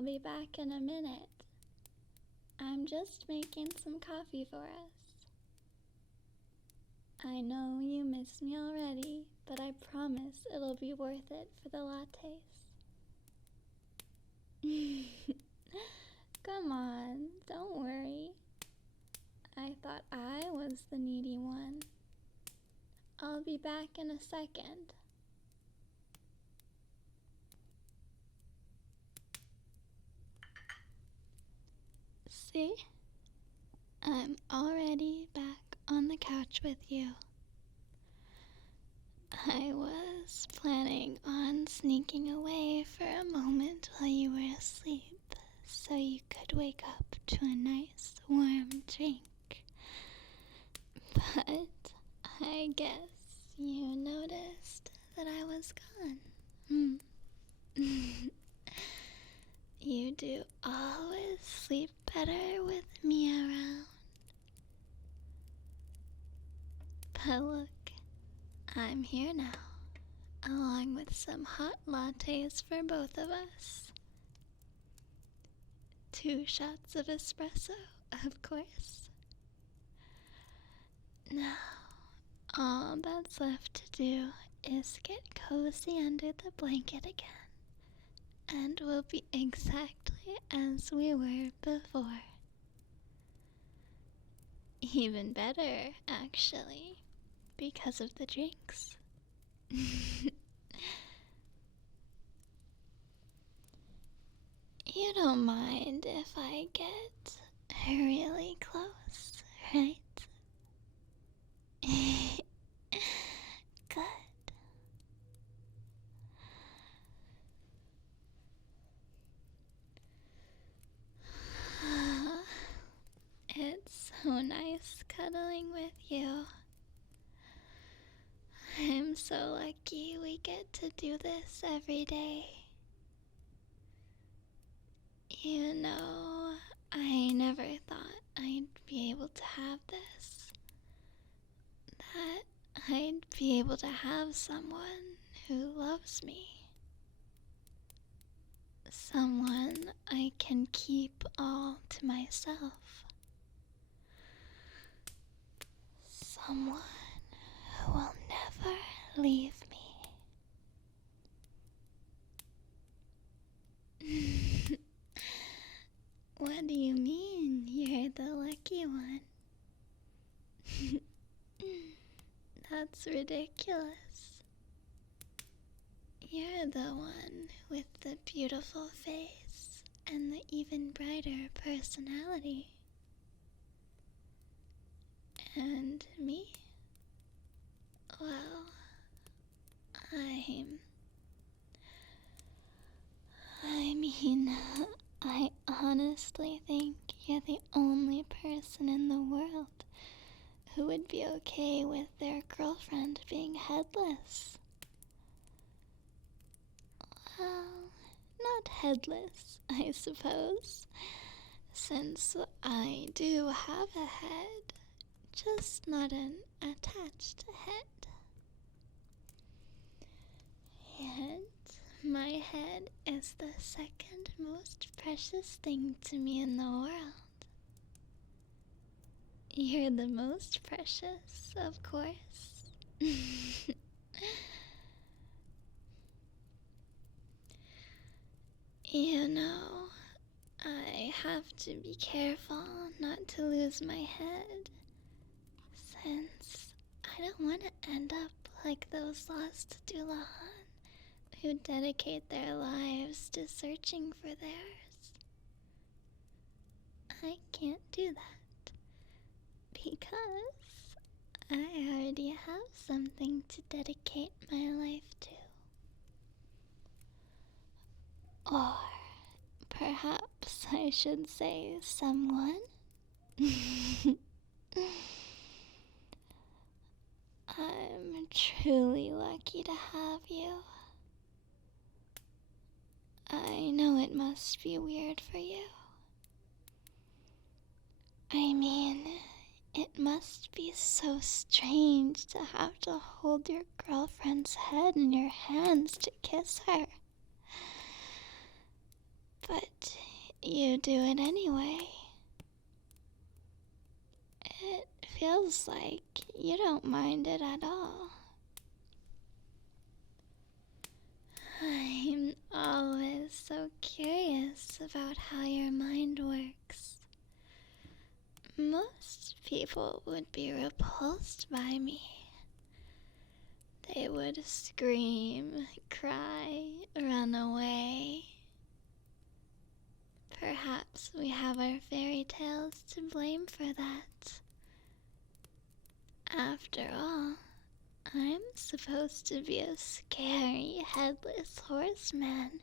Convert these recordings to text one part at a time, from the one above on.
I'll be back in a minute. I'm just making some coffee for us. I know you miss me already, but I promise it'll be worth it for the lattes. Come on, don't worry. I thought I was the needy one. I'll be back in a second. See? I'm already back on the couch with you. I was planning on sneaking away for a moment while you were asleep, so you could wake up to a nice warm drink. But I guess you noticed that I was gone. You do always sleep better with me around. But look, I'm here now, along with some hot lattes for both of us. 2 shots of espresso, of course. Now, all that's left to do is get cozy under the blanket again, and we'll be exactly as we were before. Even better, actually, because of the drinks. You don't mind if I get really close, right? Good. It's so nice cuddling with you. I'm so lucky we get to do this every day. You know, I never thought I'd be able to have this. That I'd be able to have someone who loves me. Someone I can keep all to myself. Someone who will never leave me. What do you mean you're the lucky one? That's ridiculous. You're the one with the beautiful face and the even brighter personality. And me? Well, I honestly think you're the only person in the world who would be okay with their girlfriend being headless. Well, not headless, I suppose, since I do have a head, just not an attached head. Yet, my head is the second most precious thing to me in the world. You're the most precious, of course. You know, I have to be careful not to lose my head, since I don't want to end up like those lost Dullahan who dedicate their lives to searching for theirs. I can't do that, because I already have something to dedicate my life to. Or perhaps I should say someone. I'm truly lucky to have you. I know it must be weird for you. I mean, it must be so strange to have to hold your girlfriend's head in your hands to kiss her. but you do it anyway. It feels like you don't mind it at all. I'm always so curious about how your mind works. Most people would be repulsed by me. They would scream, cry, run away. Perhaps we have our fairy tales to blame for that. After all, I'm supposed to be a scary, headless horseman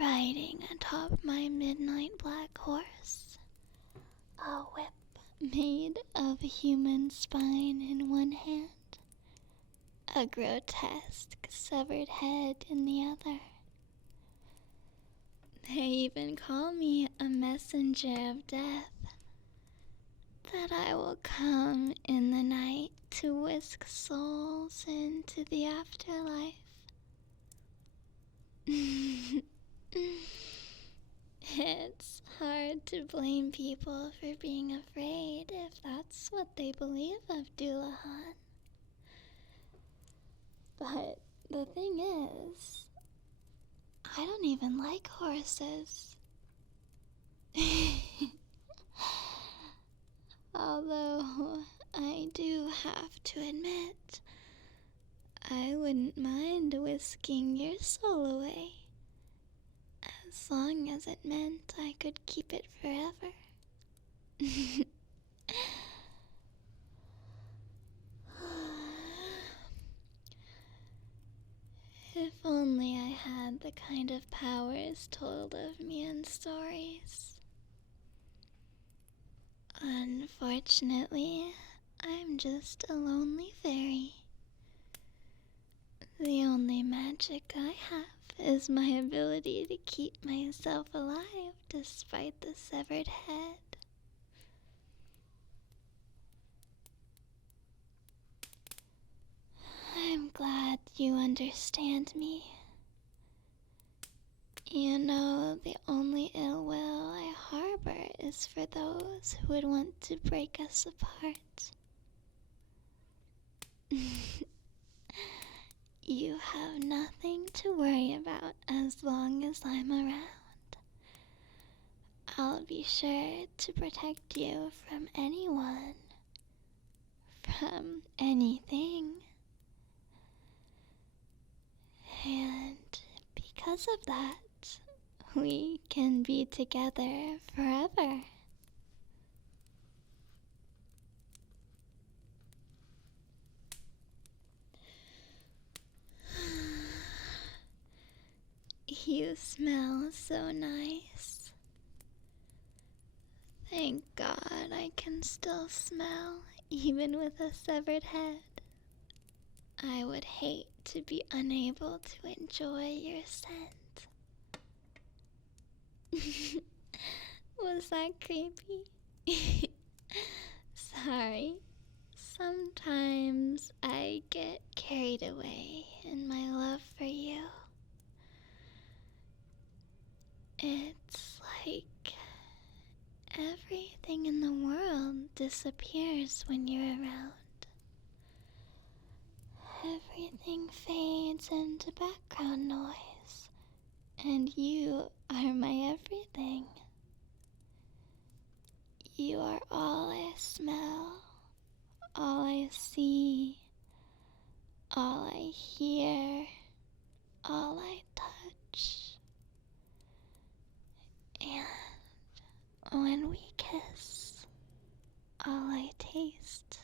riding atop my midnight black horse. A whip made of a human spine in one hand, a grotesque severed head in the other. They even call me a messenger of death, that I will come in the night to whisk souls into the afterlife. It's hard to blame people for being afraid if that's what they believe of Dullahan. But the thing is, I don't even like horses. Although I do have to admit, I wouldn't mind whisking your soul away, as long as it meant I could keep it forever. If only I had the kind of powers told of me in stories. Unfortunately, I'm just a lonely fairy. The only magic I have is my ability to keep myself alive despite the severed head. I'm glad you understand me. You know, the only ill will I harbor is for those who would want to break us apart. You have nothing to worry about as long as I'm around. I'll be sure to protect you from anyone, from anything. And because of that, we can be together forever. You smell so nice. Thank God I can still smell, even with a severed head. I would hate to be unable to enjoy your scent. Was that creepy? Sorry. Sometimes I get carried away in my love for you. It's like everything in the world disappears when you're around. Everything fades into background noise, and you are my everything. You are all I smell, all I see, all I hear, all I touch. And when we kiss, all I taste.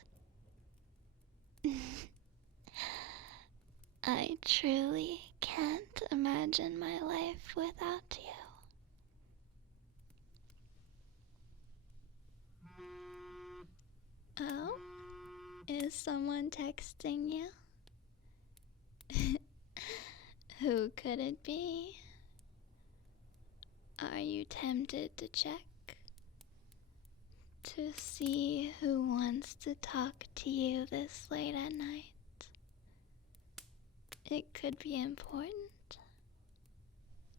I truly can't imagine my life without you. Oh? Is someone texting you? Who could it be? Are you tempted to check? To see who wants to talk to you this late at night? It could be important.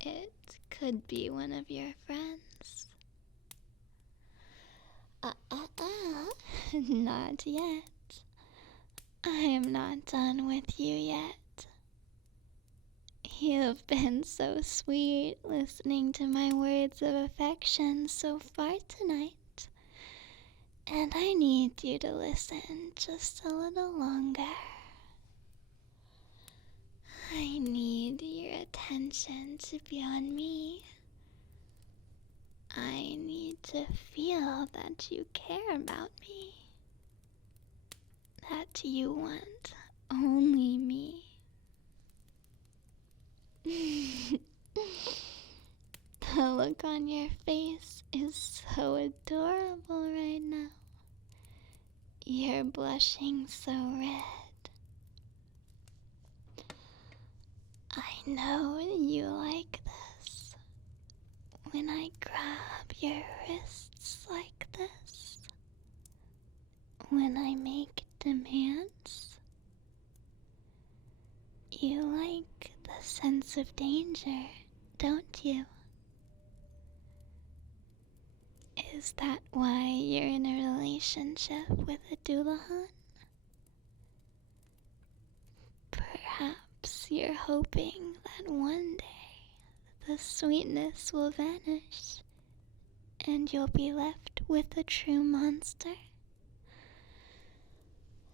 It could be one of your friends. Not yet. I am not done with you yet. You've been so sweet listening to my words of affection so far tonight, and I need you to listen just a little longer. I need your attention to be on me. I need to feel that you care about me, that you want only me. The look on your face is so adorable right now. You're blushing so red. I know you like this. When I grab your wrists like this. When I make demands. You like the sense of danger, don't you? Is that why you're in a relationship with a Dullahan? Perhaps you're hoping that one day the sweetness will vanish and you'll be left with a true monster.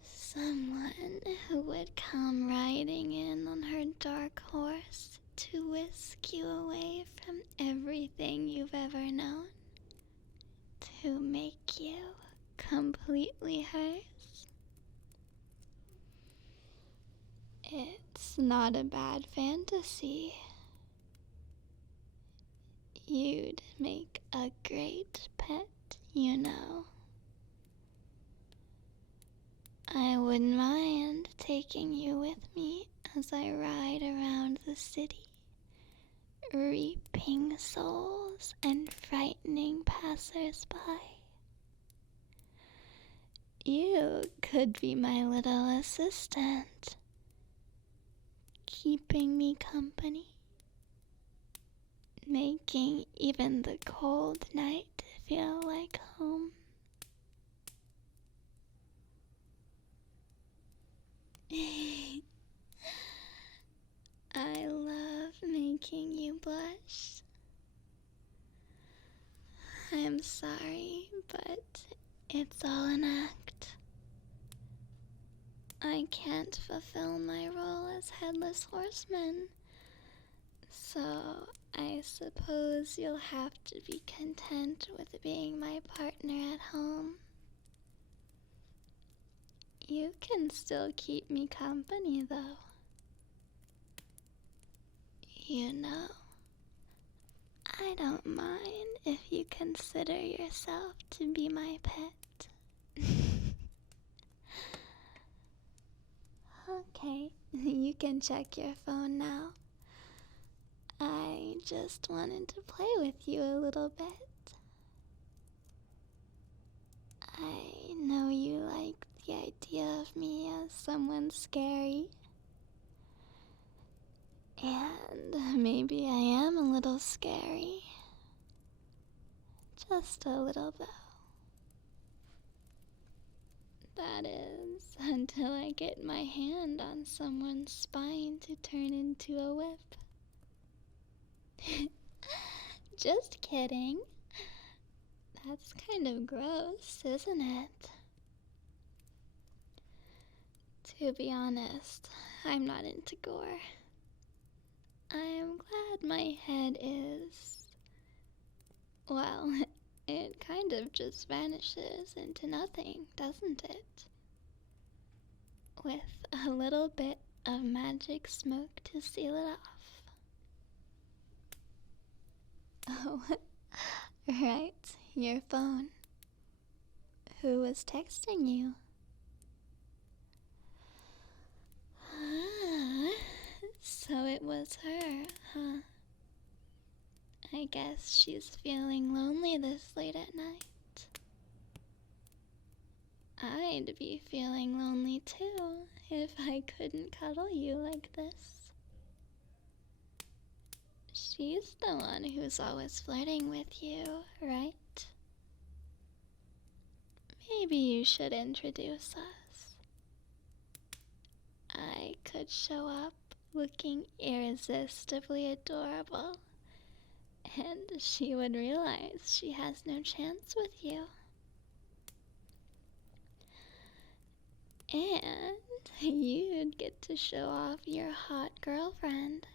Someone who would come riding in on her dark horse to whisk you away from everything you've ever known, to make you completely hers. It's not a bad fantasy. You'd make a great pet, you know. I wouldn't mind taking you with me as I ride around the city, reaping souls and frightening passers-by. You could be my little assistant, keeping me company, making even the cold night feel like home. I love making you blush. I'm sorry, but it's all an act. I can't fulfill my role as headless horseman, so I suppose you'll have to be content with being my partner at home. You can still keep me company, though. You know, I don't mind if you consider yourself to be my pet. Okay, you can check your phone now. I just wanted to play with you a little bit. I know you like the idea of me as someone scary. And maybe I am a little scary. Just a little though. That is, until I get my hand on someone's spine to turn into a whip. Just kidding. That's kind of gross, isn't it? To be honest, I'm not into gore. I'm glad my head is... well, it kind of just vanishes into nothing, doesn't it? With a little bit of magic smoke to seal it off. Oh, right, your phone. Who was texting you? So it was her, huh? I guess she's feeling lonely this late at night. I'd be feeling lonely too if I couldn't cuddle you like this. She's the one who's always flirting with you, right? Maybe you should introduce us. I could show up looking irresistibly adorable, and she would realize she has no chance with you. And you'd get to show off your hot girlfriend.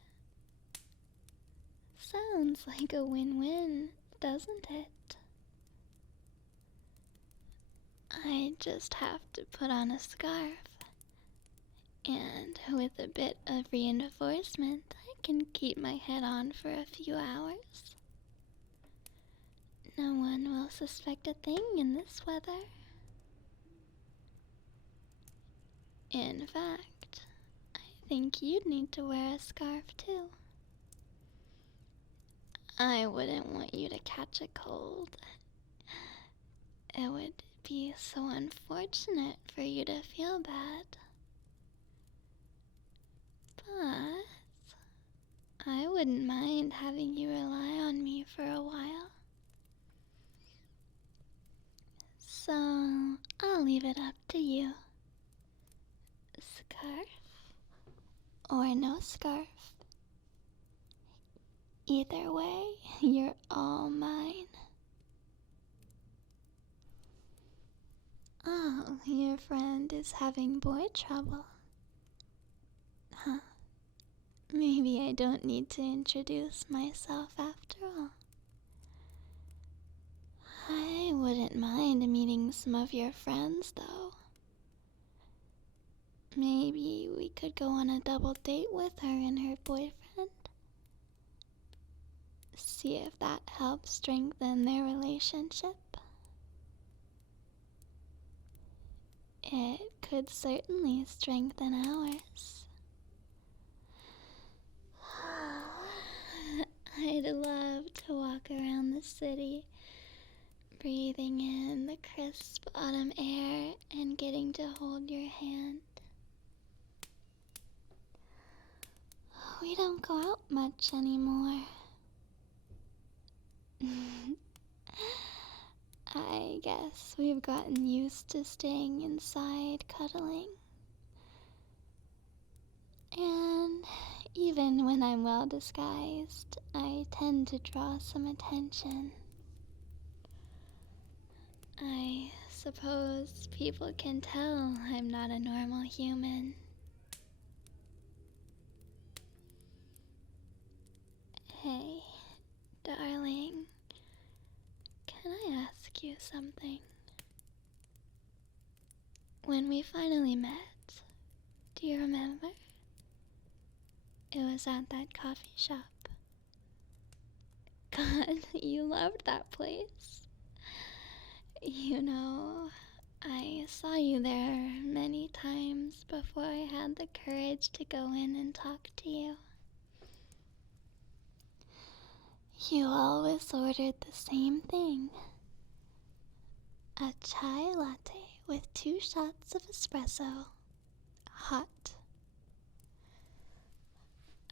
Sounds like a win-win, doesn't it? I just have to put on a scarf, and with a bit of reinforcement, I can keep my head on for a few hours. No one will suspect a thing in this weather. In fact, I think you'd need to wear a scarf too. I wouldn't want you to catch a cold. It would be so unfortunate for you to feel bad. But I wouldn't mind having you rely on me for a while. So I'll leave it up to you. Scarf or no scarf. Either way, you're all mine. Oh, your friend is having boy trouble. Huh. Maybe I don't need to introduce myself after all. I wouldn't mind meeting some of your friends, though. Maybe we could go on a double date with her and her boyfriend. See if that helps strengthen their relationship. It could certainly strengthen ours. I'd love to walk around the city, breathing in the crisp autumn air and getting to hold your hand. We don't go out much anymore. I guess we've gotten used to staying inside cuddling. And even when I'm well disguised, I tend to draw some attention. I suppose people can tell I'm not a normal human. Hey, darling, can I ask you something? When we finally met, do you remember? It was at that coffee shop. God, you loved that place. You know, I saw you there many times before I had the courage to go in and talk to you. You always ordered the same thing. A chai latte with 2 shots of espresso. Hot.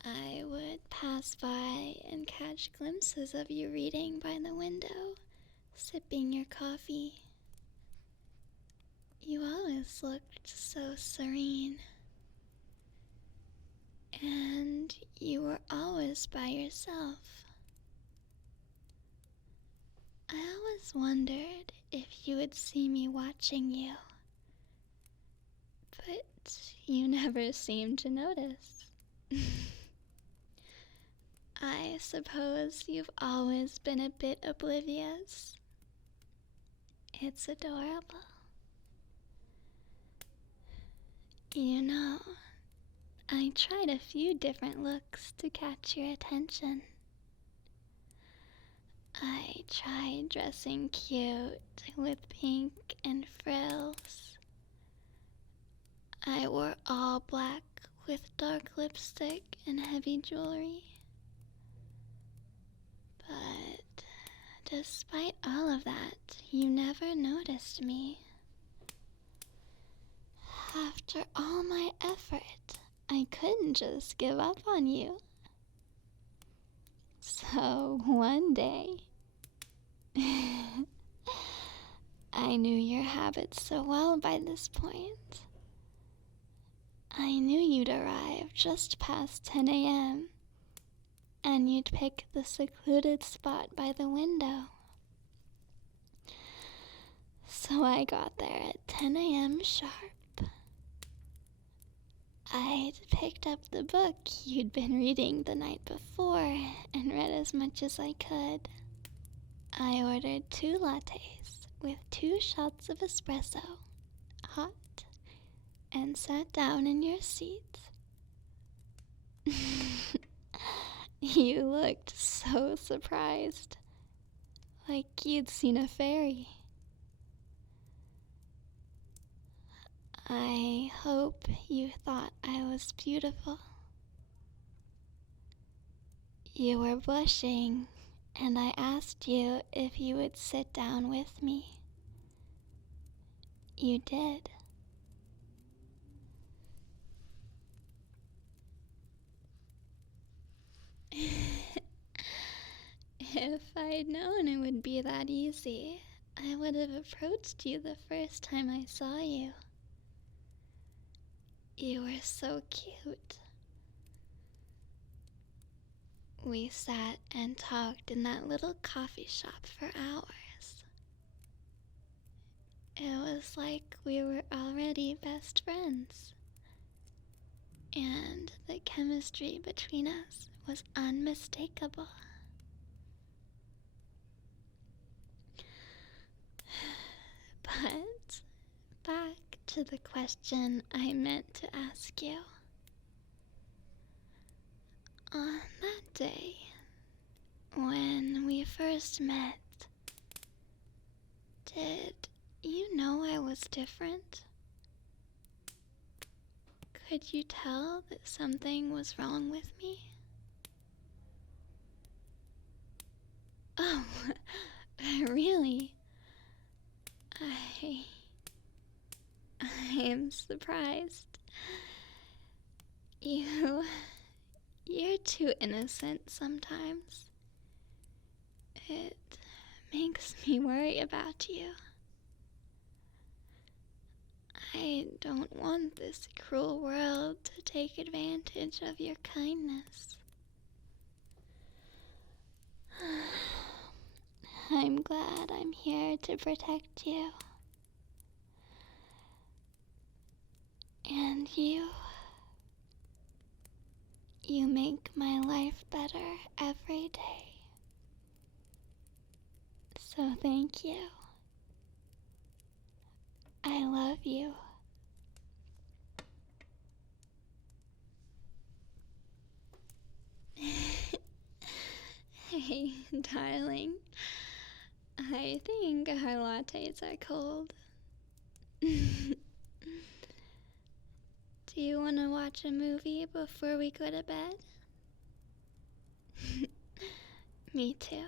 I would pass by and catch glimpses of you reading by the window, sipping your coffee. You always looked so serene. And you were always by yourself. I always wondered if you would see me watching you. But you never seemed to notice. I suppose you've always been a bit oblivious. It's adorable. You know, I tried a few different looks to catch your attention. I tried dressing cute with pink and frills. I wore all black with dark lipstick and heavy jewelry. But despite all of that, you never noticed me. After all my effort, I couldn't just give up on you. So one day, I knew your habits so well by this point. I knew you'd arrive just past 10 a.m. and you'd pick the secluded spot by the window. So I got there at 10 a.m. sharp. I'd picked up the book you'd been reading the night before and read as much as I could. I ordered 2 lattes with 2 shots of espresso, hot, and sat down in your seat. You looked so surprised, like you'd seen a fairy. I hope you thought I was beautiful. You were blushing, and I asked you if you would sit down with me. You did. If I'd known it would be that easy, I would have approached you the first time I saw you. You were so cute. We sat and talked in that little coffee shop for hours. It was like we were already best friends. And the chemistry between us was unmistakable. But back to the question I meant to ask you. On that day, when we first met, did you know I was different? Could you tell that something was wrong with me? Oh, really? I am surprised. You're too innocent sometimes. It makes me worry about you. I don't want this cruel world to take advantage of your kindness. I'm glad I'm here to protect you. And you make my life better every day. So thank you. I love you. Hey, darling. I think our lattes are cold. Do you want to watch a movie before we go to bed? Me too.